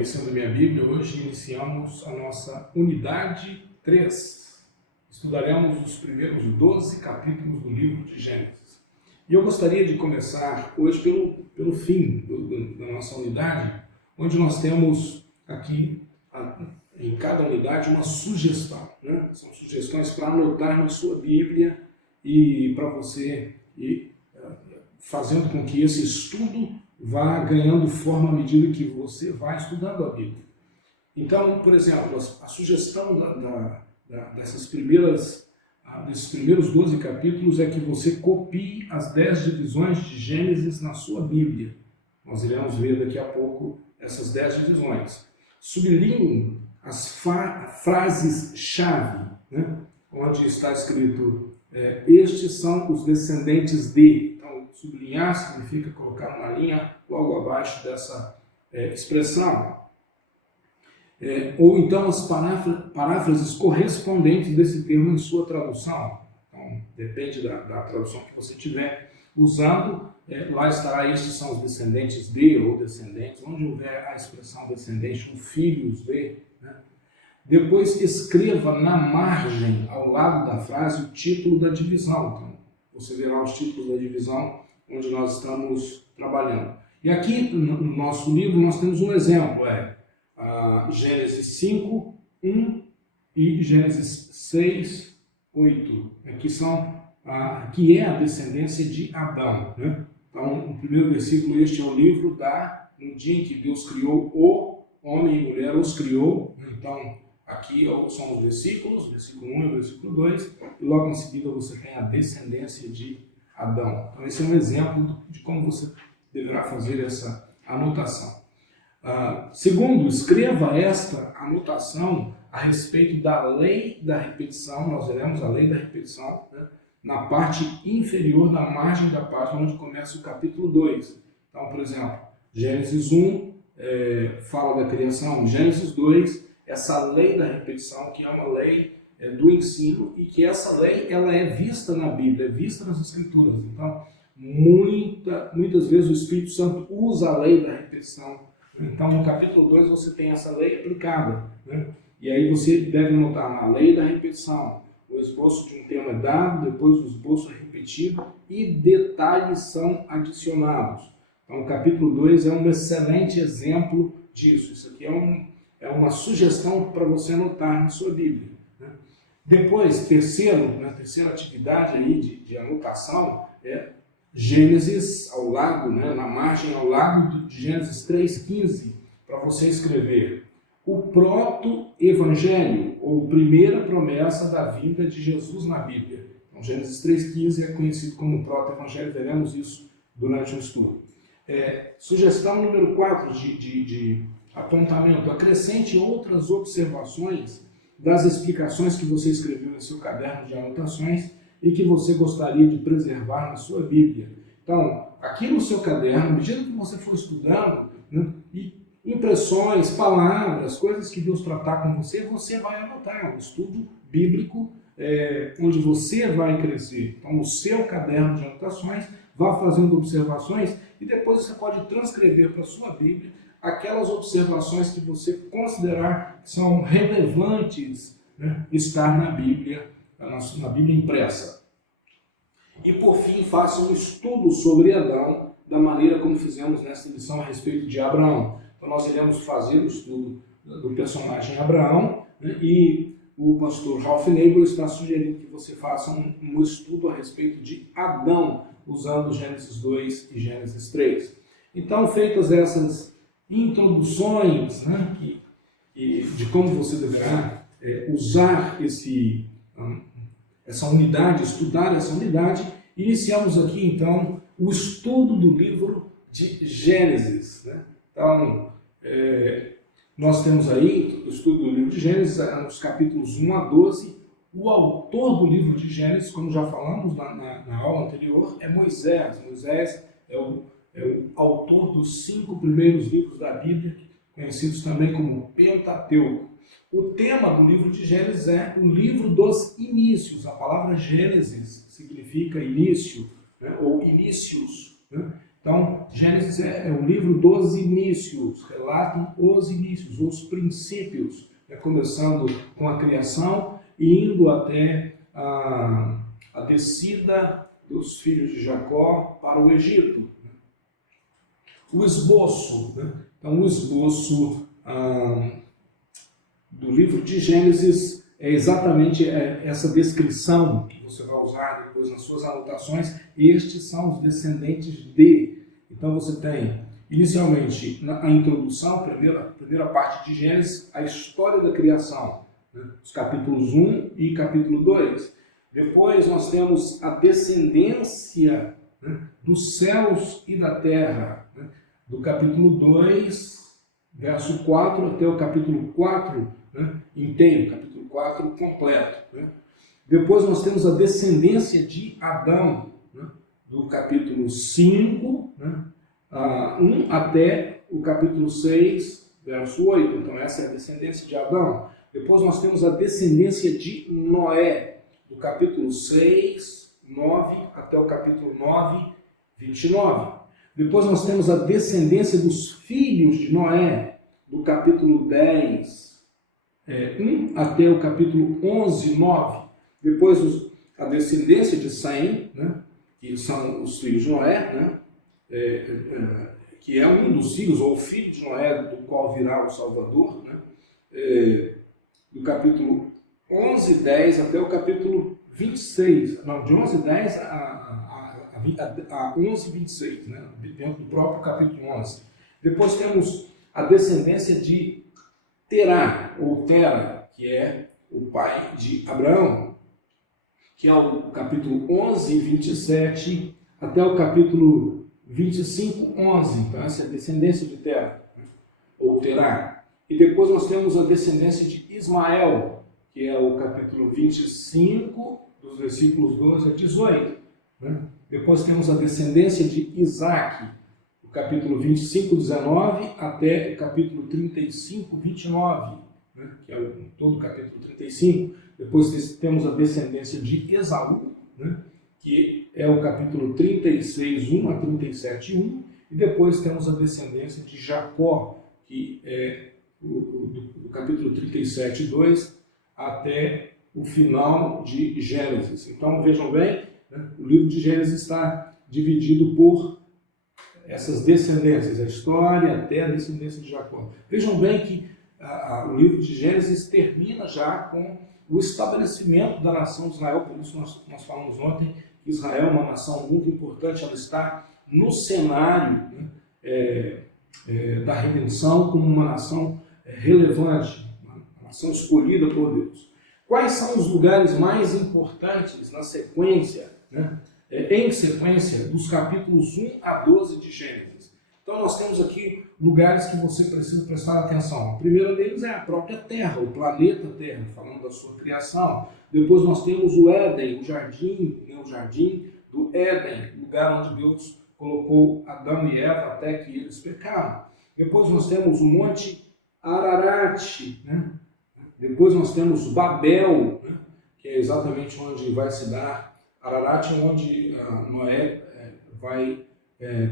Conhecendo Minha Bíblia, hoje iniciamos a nossa unidade 3. Estudaremos os primeiros 12 capítulos do livro de Gênesis. E eu gostaria de começar hoje pelo fim da nossa unidade, onde nós temos aqui, em cada unidade, uma sugestão, né? São sugestões para anotar na sua Bíblia e para você ir fazendo com que esse estudo vá ganhando forma à medida que você vai estudando a Bíblia. Então, por exemplo, a sugestão desses primeiros 12 capítulos é que você copie as 10 divisões de Gênesis na sua Bíblia. Nós iremos ver daqui a pouco essas 10 divisões. Sublinhe as frases-chave, né? Onde está escrito, estes são os descendentes de. Sublinhar significa colocar uma linha logo abaixo dessa expressão. Ou então as paráfrases correspondentes desse termo em sua tradução. Então, depende da tradução que você estiver usando. Lá estará, estes são os descendentes de, ou descendentes, onde houver a expressão descendente, ou filhos de. Né? Depois escreva na margem, ao lado da frase, o título da divisão. Então, você verá os títulos da divisão onde nós estamos trabalhando. E aqui no nosso livro nós temos um exemplo, Gênesis 5, 1 e Gênesis 6, 8, que é a descendência de Adão. Né? Então, o primeiro versículo, este é o livro no dia em que Deus criou o homem e mulher, os criou. Então, aqui são os versículos, versículo 1 e versículo 2, e logo em seguida você tem a descendência de Adão. Então, esse é um exemplo de como você deverá fazer essa anotação. Segundo, escreva esta anotação a respeito da lei da repetição. Nós veremos a lei da repetição, né, na parte inferior da margem da página onde começa o capítulo 2. Então, por exemplo, Gênesis 1 fala da criação, Gênesis 2, essa lei da repetição, que é uma lei do ensino, e que essa lei ela é vista na Bíblia, é vista nas Escrituras. Então, muitas vezes o Espírito Santo usa a lei da repetição. Então, no capítulo 2 você tem essa lei aplicada, né? E aí você deve notar na lei da repetição, o esboço de um tema é dado, depois o esboço é repetido e detalhes são adicionados. Então, o capítulo 2 é um excelente exemplo disso. Isso aqui é uma sugestão para você anotar na sua Bíblia. Depois, terceira atividade aí de anotação é Gênesis ao lado, né, na margem ao lado de Gênesis 3,15, para você escrever o proto-evangelho, ou primeira promessa da vinda de Jesus na Bíblia. Então, Gênesis 3,15 é conhecido como proto-evangelho, veremos isso durante o estudo. Sugestão número 4 de apontamento: acrescente outras observações das explicações que você escreveu em seu caderno de anotações e que você gostaria de preservar na sua Bíblia. Então, aqui no seu caderno, à medida que você for estudando, né, e impressões, palavras, coisas que Deus tratar com você, você vai anotar. Um estudo bíblico onde você vai crescer. Então, no seu caderno de anotações, vá fazendo observações e depois você pode transcrever para a sua Bíblia aquelas observações que você considerar que são relevantes, né, estar na Bíblia impressa. E por fim, faça um estudo sobre Adão, da maneira como fizemos nessa lição a respeito de Abraão. Então nós iremos fazer o estudo do personagem Abraão, né, e o pastor Ralph Neighbor está sugerindo que você faça um estudo a respeito de Adão, usando Gênesis 2 e Gênesis 3. Então, feitas essas introduções, né, de como você deverá usar essa unidade, estudar essa unidade, iniciamos aqui então o estudo do livro de Gênesis. Né? Então, nós temos aí o estudo do livro de Gênesis, nos capítulos 1 a 12. O autor do livro de Gênesis, como já falamos na aula anterior, é Moisés. Moisés é o autor dos 5 primeiros livros da Bíblia, conhecidos também como Pentateuco. O tema do livro de Gênesis é o livro dos inícios. A palavra Gênesis significa início, né, ou inícios. Né? Então, Gênesis é o livro dos inícios, relatam os inícios, os princípios, começando com a criação e indo até a descida dos filhos de Jacó para o Egito. O esboço, então o esboço do livro de Gênesis é exatamente essa descrição que você vai usar depois nas suas anotações. Estes são os descendentes de. Então você tem, inicialmente, a introdução, a primeira parte de Gênesis, a história da criação, os capítulos 1 e capítulo 2. Depois nós temos a descendência dos céus e da terra, do capítulo 2, verso 4 até o capítulo 4 inteiro, capítulo 4 completo. Depois nós temos a descendência de Adão, do capítulo 5, 1 até o capítulo 6, verso 8. Então essa é a descendência de Adão. Depois nós temos a descendência de Noé, do capítulo 6, 9 até o capítulo 9, 29. Depois nós temos a descendência dos filhos de Noé, do capítulo 10, 1 até o capítulo 11, 9. Depois a descendência de Sem, que são os filhos de Noé, que é um dos filhos, ou filho de Noé, do qual virá o Salvador, do capítulo 11, 10 até o capítulo 26. Não, de 11, 10 a 11, 26, dentro do próprio capítulo 11. Depois temos a descendência de Terá, ou Tera, que é o pai de Abraão, que é o capítulo 11, 27 até o capítulo 25, 11. Então essa é a descendência de Tera, ou Terá. E depois nós temos a descendência de Ismael, que é o capítulo 25, dos versículos 12 a 18. Depois temos a descendência de Isaac, do capítulo 25, 19 até o capítulo 35, 29, que é todo o capítulo 35. Depois temos a descendência de Esaú, que é o capítulo 36, 1 a 37, 1. E depois temos a descendência de Jacó, que é do capítulo 37, 2 até o final de Gênesis. Então vejam bem, o livro de Gênesis está dividido por essas descendências, a história até a descendência de Jacó. Vejam bem que o livro de Gênesis termina já com o estabelecimento da nação de Israel. Por isso nós falamos ontem que Israel é uma nação muito importante, ela está no cenário da redenção como uma nação relevante, uma nação escolhida por Deus. Quais são os lugares mais importantes na sequência, em sequência dos capítulos 1 a 12 de Gênesis? Então nós temos aqui lugares que você precisa prestar atenção. O primeiro deles é a própria Terra, o planeta Terra, falando da sua criação. Depois nós temos o Éden, o jardim do Éden, lugar onde Deus colocou Adão e Eva até que eles pecaram. Depois nós temos o Monte Ararat, Depois nós temos Babel, que é exatamente onde vai se dar. Ararat é onde Noé vai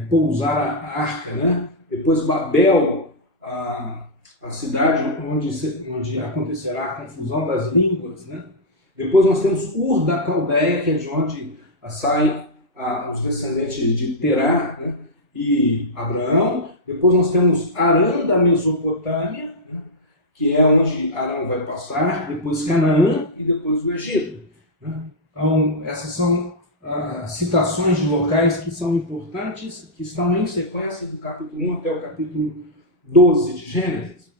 pousar a arca, Depois Babel, a cidade onde acontecerá a confusão das línguas, Depois nós temos Ur da Caldeia, que é de onde saem os descendentes de Terá, e Abraão. Depois nós temos Harã da Mesopotâmia, que é onde Arão vai passar, depois Canaã e depois o Egito. Então, essas são citações de locais que são importantes, que estão em sequência do capítulo 1 até o capítulo 12 de Gênesis.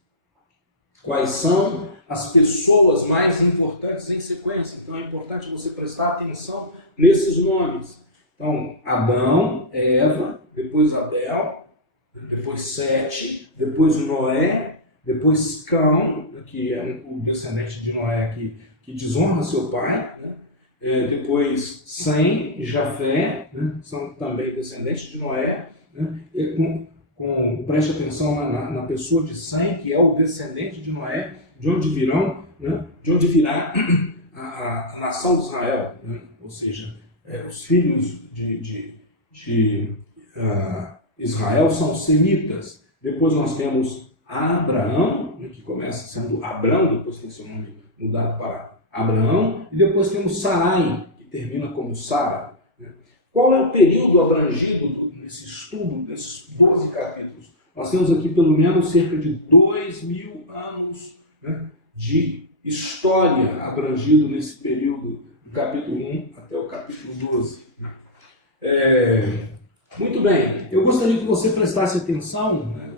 Quais são as pessoas mais importantes em sequência? Então, é importante você prestar atenção nesses nomes. Então, Adão, Eva, depois Abel, depois Sete, depois Noé, depois Cão, que é o descendente de Noé que desonra seu pai, depois Sem e Jafé, são também descendentes de Noé, preste atenção na pessoa de Sem, que é o descendente de Noé, de onde virá a nação de Israel, ou seja, os filhos de Israel são semitas. Depois nós temos Abraão, que começa sendo Abrão, depois tem seu nome mudado para Abraão, e depois temos Sarai, que termina como Sara. Qual é o período abrangido nesse estudo, desses 12 capítulos? Nós temos aqui pelo menos cerca de 2000 anos, né, de história abrangido nesse período, do capítulo 1 até o capítulo 12. Muito bem, eu gostaria que você prestasse atenção, né,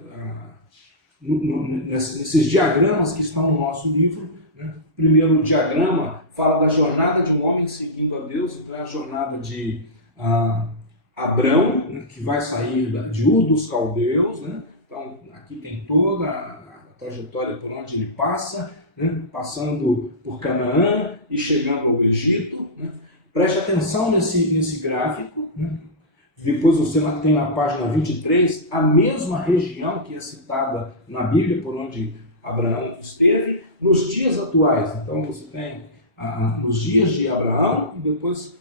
nesses diagramas que estão no nosso livro. Né? O primeiro diagrama fala da jornada de um homem seguindo a Deus, então é a jornada de Abrão, né, que vai sair de Ur dos Caldeus. Né? Então aqui tem toda a trajetória por onde ele passa, né, passando por Canaã e chegando ao Egito. Né? Preste atenção nesse gráfico. Né? Depois você tem na página 23 a mesma região que é citada na Bíblia, por onde Abraão esteve, nos dias atuais. Então você tem nos dias de Abraão e depois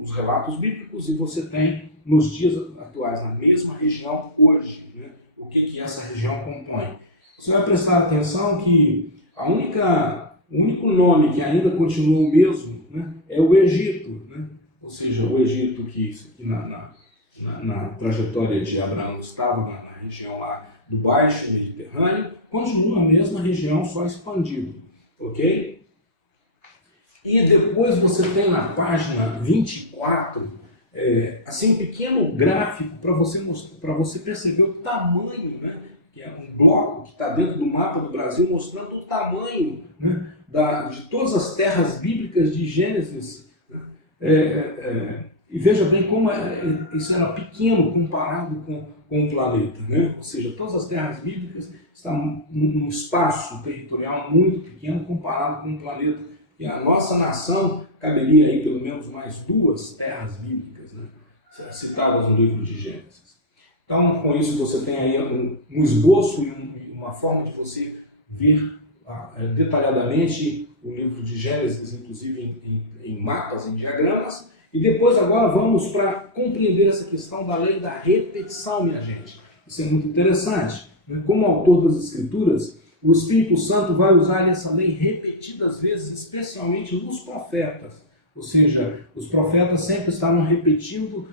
os relatos bíblicos, e você tem nos dias atuais, na mesma região hoje. Né? O que essa região compõe? Você vai prestar atenção que o único nome que ainda continua o mesmo, né, é o Egito. Né? Ou seja, o Egito que na trajetória de Abraão estava na região lá do Baixo Mediterrâneo, continua a mesma região, só expandido. Ok? E depois você tem na página 24, assim, um pequeno gráfico para você perceber o tamanho, né, que é um bloco que está dentro do mapa do Brasil, mostrando o tamanho, né, de todas as terras bíblicas de Gênesis. E veja bem como isso era pequeno comparado com o planeta. Né? Ou seja, todas as terras bíblicas estão num espaço territorial muito pequeno comparado com o planeta. E a nossa nação caberia aí pelo menos mais 2 terras bíblicas, né, citadas no livro de Gênesis. Então, com isso você tem aí um esboço e uma forma de você ver detalhadamente o livro de Gênesis, inclusive em mapas, em diagramas. E depois agora vamos para compreender essa questão da lei da repetição, minha gente. Isso é muito interessante. Como autor das Escrituras, o Espírito Santo vai usar essa lei repetidas vezes, especialmente nos profetas. Ou seja, os profetas sempre estavam repetindo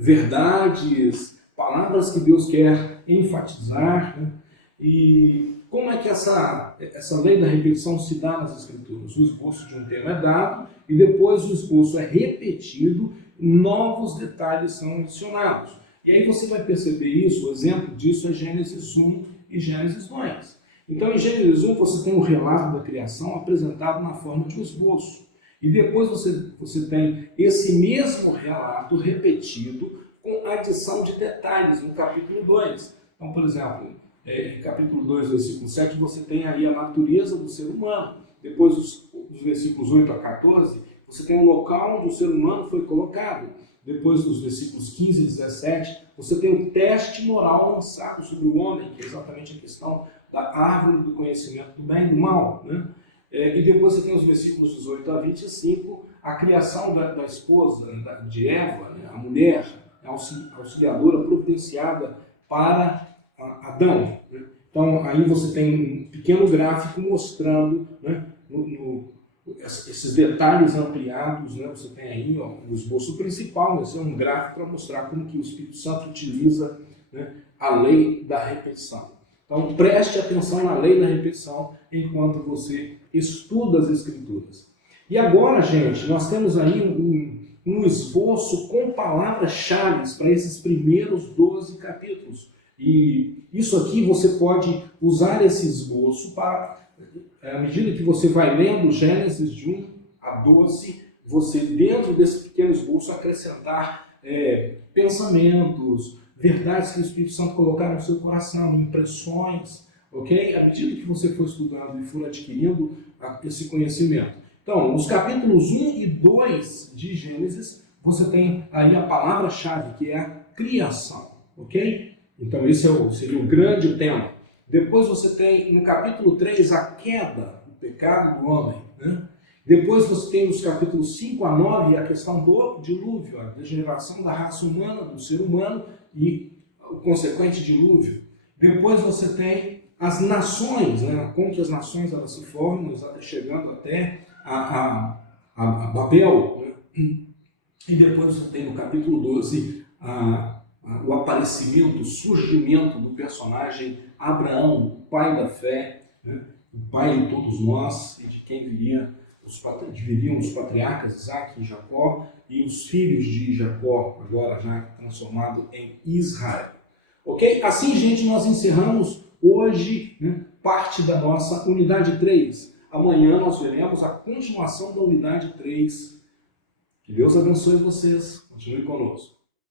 verdades, palavras que Deus quer enfatizar. Né? E como é que essa lei da repetição se dá nas Escrituras? O esboço de um tema é dado e depois o esboço é repetido, novos detalhes são adicionados. E aí você vai perceber isso, o exemplo disso é Gênesis 1 e Gênesis 2. Então em Gênesis 1 você tem o relato da criação apresentado na forma de um esboço. E depois você tem esse mesmo relato repetido com adição de detalhes no capítulo 2. Então, por exemplo, em capítulo 2, versículo 7, você tem aí a natureza do ser humano. Depois, dos versículos 8 a 14, você tem o local onde o ser humano foi colocado. Depois, dos versículos 15 e 17, você tem o teste moral lançado sobre o homem, que é exatamente a questão da árvore do conhecimento do bem e do mal. Né? E depois você tem os versículos 18 a 25, a criação da esposa, de Eva, né? A mulher, a auxiliadora providenciada para Adão. Né? Então, aí você tem um pequeno gráfico mostrando, né, esses detalhes ampliados. Né? Você tem aí o esboço principal, esse é um gráfico para mostrar como que o Espírito Santo utiliza, né, a lei da repetição. Então, preste atenção na lei da repetição enquanto você estuda as Escrituras. E agora, gente, nós temos aí um esboço com palavras-chave para esses primeiros 12 capítulos. E isso aqui você pode usar esse esboço para, à medida que você vai lendo Gênesis de 1 a 12, você, dentro desse pequeno esboço, acrescentar pensamentos, verdades que o Espírito Santo colocar no seu coração, impressões, ok? À medida que você for estudando e for adquirindo esse conhecimento. Então, nos capítulos 1 e 2 de Gênesis, você tem aí a palavra-chave, que é a criação, ok? Então, esse seria o grande tema. Depois você tem, no capítulo 3, a queda, o pecado do homem. Né? Depois você tem os capítulos 5 a 9, a questão do dilúvio, a degeneração da raça humana, do ser humano e o consequente dilúvio. Depois você tem as nações, né? Como que as nações elas se formam, chegando até a Babel. Né? E depois você tem no capítulo 12 o aparecimento, o surgimento do personagem Abraão, o pai da fé, né? O pai de todos nós e de quem viriam os patriarcas Isaac e Jacó e os filhos de Jacó, agora já transformado em Israel. Ok? Assim, gente, nós encerramos hoje, né, parte da nossa unidade 3. Amanhã nós veremos a continuação da unidade 3. Que Deus abençoe vocês. Continue conosco.